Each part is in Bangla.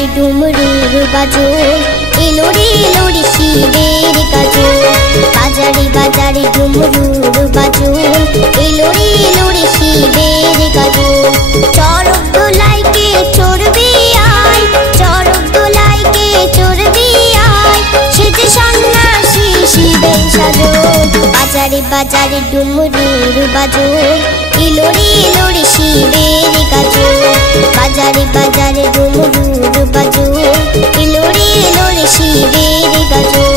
বাজারে ডুমরুর বাজন, এলো রে শিবের গাজন। বাজারে বাজারে ডুমরুর বাজন, এলো রে শিবের গাজন। চরক দোলাইকে চড়বি আয়, চরক দোলাইকে চড়বি আয়, সেজে সন্ন্যাসী শিবের সাজন। বাজারে বাজারে ডুমরুর বাজন, এলো রে শিবের গাজন। বাজারে বাজারে ডুমরুর বাজন, এলো রে শিবের গাজন।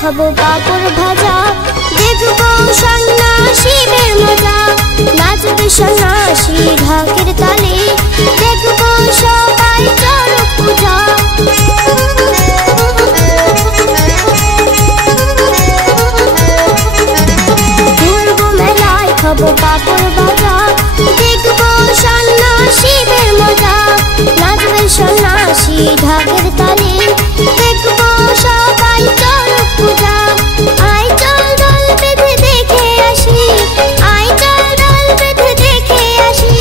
খাবো পাপড় ভাজা, দেখবো সন্ন্যাসীদের মজা। নাচবে সন্ন্যাসী ঢাকের তালে, দেখবো সবাই চরক পূজা। ঘুরবো মেলায় খাবো পাপড় ভাজা, দেখবো সন্ন্যাসীদের মজা। নাচবে সন্ন্যাসী ঢাকের তালে, দেখবো সবাই চরক পূজা। আয় চল দল বেঁধে দেখে আসি, আয় চল দল বেঁধে দেখে আসি,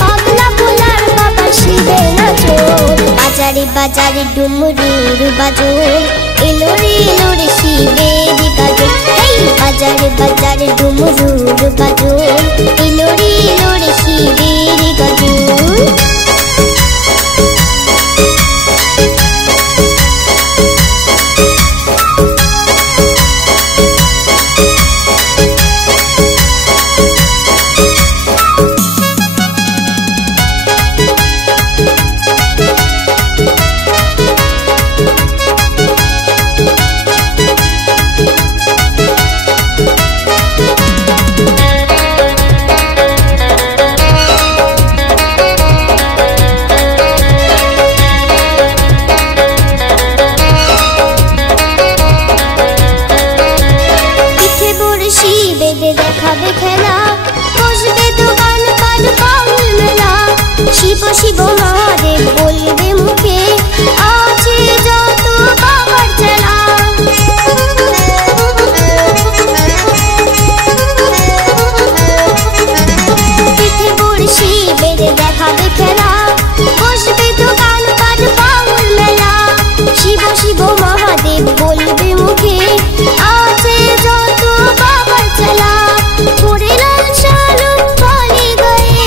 পাগলা ভোলার বাবা শিবের নাচন। বাজারে বাজারে ডুমরুর বাজন, এলো রে শিবের গাজন। এই বাজারে বাজারে ডুমরুর বাজন, এলো রে শিবের গাজন। দেখাবে খেলা, বসবে দোকান পাট বাউল মেলা। শিব শিব মহাদেব বলবে মুখে, আছে যত বাবার চেলা। পিঠে বড়শি বেঁধে দেখাবে খেলা, বসবে দোকান পাট বাউল মেলা। শিব শিব মহাদেব বলবে মুখে, আছে যত বাবার চেলা। পুরে লাল শালুক ফলে গয়ে,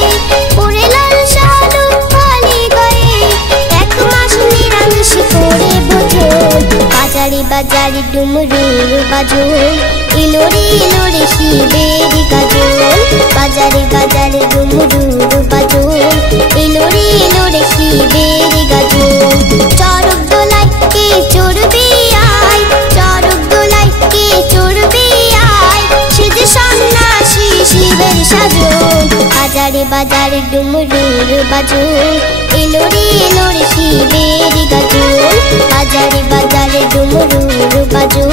পুরে লাল শালুক ফলে গয়ে, এক মাস নিরামিষ করে ভোজন। বাজারে বাজারে ডুমরুর বাজন, এলো রে শিবের গাজন। বাজারে বাজারে ডুমরুর বাজন, এলো রে শিবের গাজন। চরক দোলাই কে চড়বি আয়, চরক দোলাই কে চড়বি আয়, সেজে সন্ন্যাসী শিবের সাজন। বাজারে বাজারে ডুমরুর বাজন, এলো রে শিবের গাজন। বাজারে বাজারে ডুমরুর বাজন,